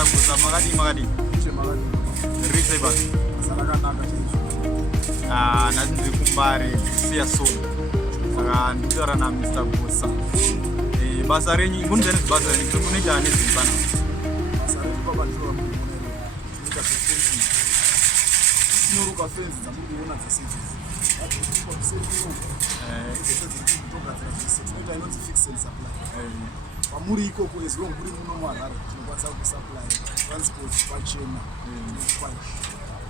Mr. Gusa makadi rise basi nati ndiri kumbari siya so saka nditaura na Mr. Gusa basa renyu munzeni basa renyu kuti kunoita nezvipana sinoruka fence dzamuriona dzesezi pamuri ikoko as long muri muno muHarare tinokwanisa kusupply transport pachena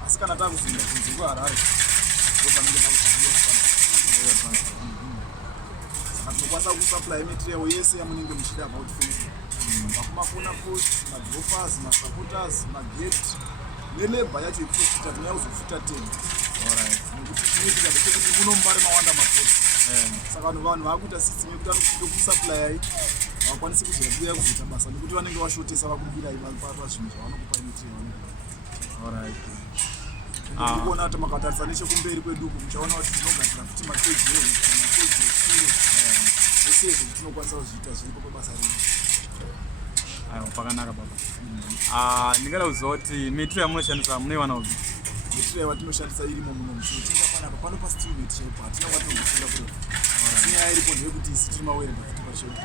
asi kana takuzoenda kunze kweHarare ndopanenge saka tinokwanisa kusupply material yese yamunenge muchida about fencing makumafona post madroppers masupporters magate nelebha yacho ikutofuta tinyakuzofuta 10 nekuti chinoitika ndechekuti munombari mawanda mapost saka vanhu vakuita system yekuti anokusupplyai vakwanisi kuzobuya kuzoita basa nekuti vanenge vashotesa vakubirai pazvinhu zvavanokupa material ndikuona kuti makatarisa nechekumberi kweduku muchaona kuti tinogadzira futi makeji zvese izvo tinokwanisa kuzviita zviripo kwebasa renyu. Pakanaka baba. Ndingada kuziva kuti material yamunoshandisa munoiwana upi? Material yatinoshandisa irimo muno muchinotenga panapa panopa steelmate chaipo hatina kwatinongotenga kurefu. Nyaya iripo ndeyekuti isi tiri mawerenda futi pachedu.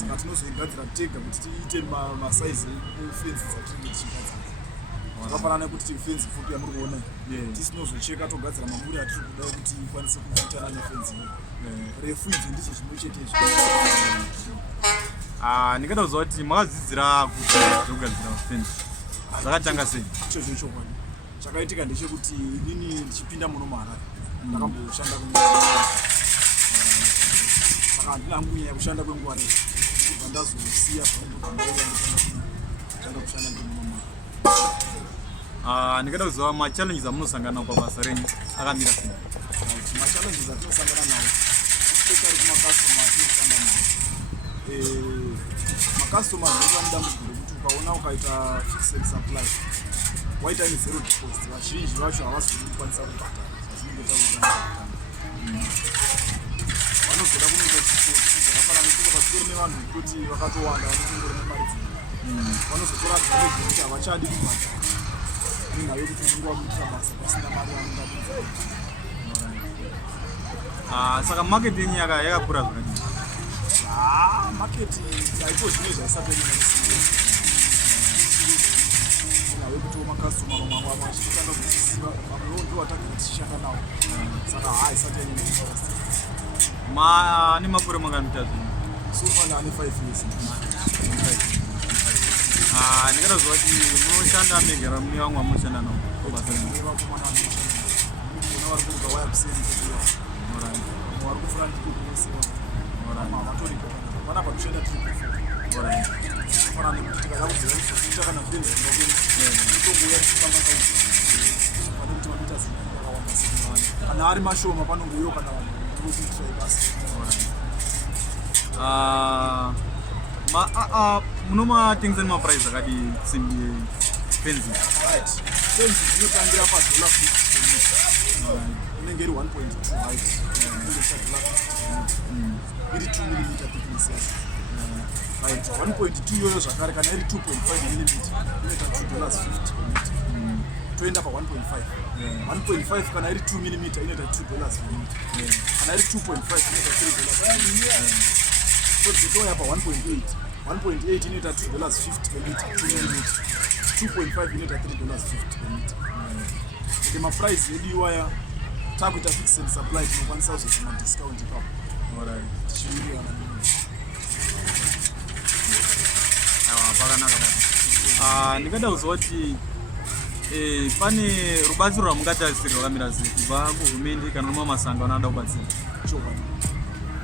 Saka tinozoigadzira tega kuti tiite masaizi efensi dzatiri tichigadzira. Zvakafanana nekuti fensi pfupi yamuri kuona tisinozocheka togadzira mamuri atiri kuda kuti ikwanise kufitana nefensi. Refu idzi ndidzo zvinochete ndingada kuziva kuti makadzidzira kuti zvekugadzira fensi zvakatanga sei? Ichocho chokwadi chakaitika ndechekuti inini ndichipinda muno muHarare ndakamboshanda saka handina hangu nyaya kushanda kwenguva refu kubva ndazosiya pakushanda kushanda ngemuno muHarare. Ndingada kuziva machallenges amunosangana pabasa renyu akamira sei? Machallenges atinosangana nawo especially kumakastoma atinoshanda nawo makastoma zvinoita mudambudziko rekuti ukaona ukaita fixed supply waita nezero deposit vazhinji vacho havazokwanisa kubhatara zvazinenge taura vanozoda kunoita chipoti zvakafanana nekuti patori nevanhu kuti vakatowanda vanotongori nemari dzinhu vanozotora dzinenge dzekuti havachadi kubhatara nenhau yekuti unenge wamuitira basa pasina mari yamungamuza. Saka market yenyu yakakura zvakadini? Market haipo zvimwe zvaisapenya nenhau yekuti makastoma mamwe vachitotanga kuziva vamwewo ndo vatagara tichishanda navo saka haisati yanyanya. Nemakore makanoita zvinhu? Sofana ane 5 years. Ndingada kuziva kuti munoshanda megara mune vamwe vamunoshanda navo pabasa renyu? Vakomana vanoshanda vari kuruka waya kuseni vari kufura ndikukusiwa vatorika panapa toshanda tiri kufanana nekuti tikada kuziva kuzoita kana fenzi zvinokwenu totongouya tichifamba kauti pane kuti vanoita zvinhu vakawanda sei kana ari mashoma panongouyo kana vanhu ndikukuitirai basa. Munomatengesa nemapuraizi akadi simbi fenzi? Fenzi dzinotangira padola 50 inenge iri 1.2 height iri 2 mm thickness yacho. 1.2 iyoyo zvakare kana iri 2.5 mm inoita $2.50 per meter. Toenda pa 1.5 1.5 kana iri 2 mm inoita $2 per meter. Kana iri 2.5 inoita $3. Tozotoya pa 1.8 inoita $2.50 per meter 2 mm 2.5 inoita $3.50 per meter. Kuti maprice yedu iwaya takuita fixed supply tinokwanisa kuzoita madiscount ipapo tichiwirirana pakanaka baba. Ndingada kuziva kuti pane rubatsiro rwamungatarisira rwakamira sei kubva kuhurumende kana nomamwe masangano anoda kubatsira? chokwadi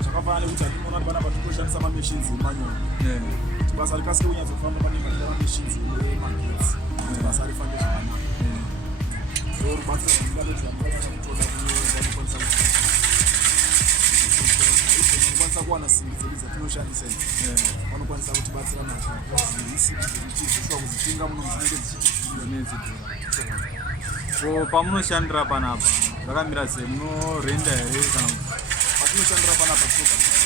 zvakafanana nekuti handinoona kuti panapa tirikoshandisa mamachines emanyoro kuti basa rikasike kunyatsofamba panenge pane mamachines emagetsi kuti basa rifambe zvakanaka. Rubatsiro rwandingadoti rwamungatanga kutoda vanokwanisa vanokwanisa kuwana simbi dzedu dzatinoshandisa idzi vanokwanisa kutibatsira nazvo isimbi dzekuti zvishuwa kuzitenga muno dzinenge dzichiti pamunoshandira panapa zvakamira sei? Munorenda here kana patinoshandira panapa tinogadzira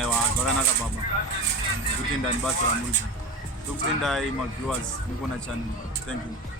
aiwa zvakanaka baba kutenda ni basa ramuri tokutendai maviewers niko na channel. Thank you.